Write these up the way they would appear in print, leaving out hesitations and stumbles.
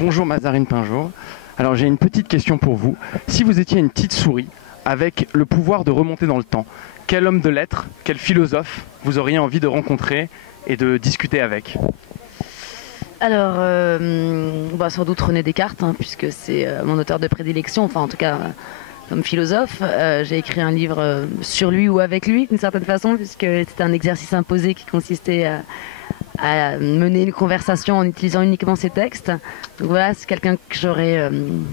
Bonjour Mazarine Pinjot. Alors j'ai une petite question pour vous. Si vous étiez une petite souris avec le pouvoir de remonter dans le temps, quel homme de lettres, quel philosophe vous auriez envie de rencontrer et de discuter avec? Alors, sans doute René Descartes, hein, puisque c'est mon auteur de prédilection, enfin en tout cas comme philosophe. J'ai écrit un livre sur lui ou avec lui, d'une certaine façon, puisque c'était un exercice imposé qui consistait à mener une conversation en utilisant uniquement ses textes. Donc voilà, c'est quelqu'un que j'aurais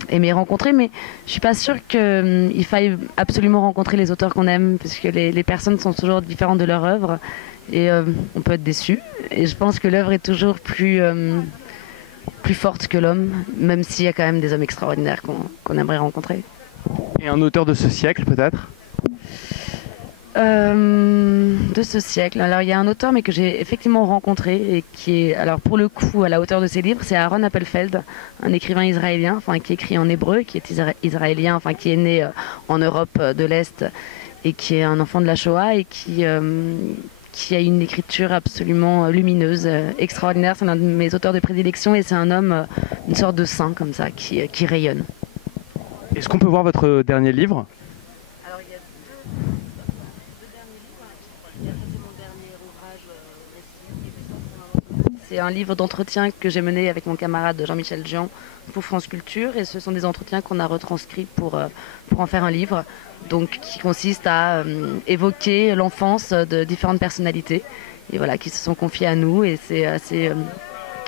aimé rencontrer, mais je suis pas sûre qu'il faille absolument rencontrer les auteurs qu'on aime, parce que les personnes sont toujours différentes de leur œuvre, et on peut être déçu. Et je pense que l'œuvre est toujours plus forte que l'homme, même s'il y a quand même des hommes extraordinaires qu'on aimerait rencontrer. Et un auteur de ce siècle peut-être? De ce siècle. Alors il y a un auteur mais que j'ai effectivement rencontré et qui est, alors pour le coup à la hauteur de ses livres, c'est Aaron Appelfeld, un écrivain israélien, enfin qui écrit en hébreu, qui est israélien, enfin qui est né en Europe de l'Est et qui est un enfant de la Shoah et qui a une écriture absolument lumineuse, extraordinaire. C'est l'un de mes auteurs de prédilection et c'est un homme, une sorte de saint comme ça, qui rayonne. Est-ce qu'on peut voir votre dernier livre? Alors il y a deux derniers livres. Ça, c'est mon dernier ouvrage récit. C'est un livre d'entretien que j'ai mené avec mon camarade Jean-Michel Jean pour France Culture et ce sont des entretiens qu'on a retranscrits pour en faire un livre, donc qui consiste à évoquer l'enfance de différentes personnalités et voilà, qui se sont confiées à nous et c'est assez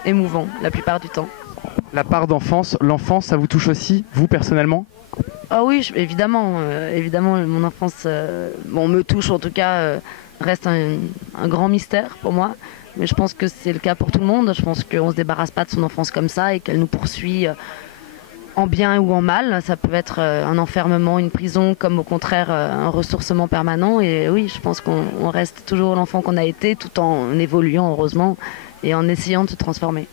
émouvant la plupart du temps. La part d'enfance, l'enfance, ça vous touche aussi, vous personnellement? Ah oui, évidemment, évidemment, mon enfance, me touche en tout cas, reste un grand mystère pour moi. Mais je pense que c'est le cas pour tout le monde. Je pense qu'on ne se débarrasse pas de son enfance comme ça et qu'elle nous poursuit en bien ou en mal. Ça peut être un enfermement, une prison, comme au contraire un ressourcement permanent. Et oui, je pense qu'on reste toujours l'enfant qu'on a été tout en évoluant, heureusement, et en essayant de se transformer.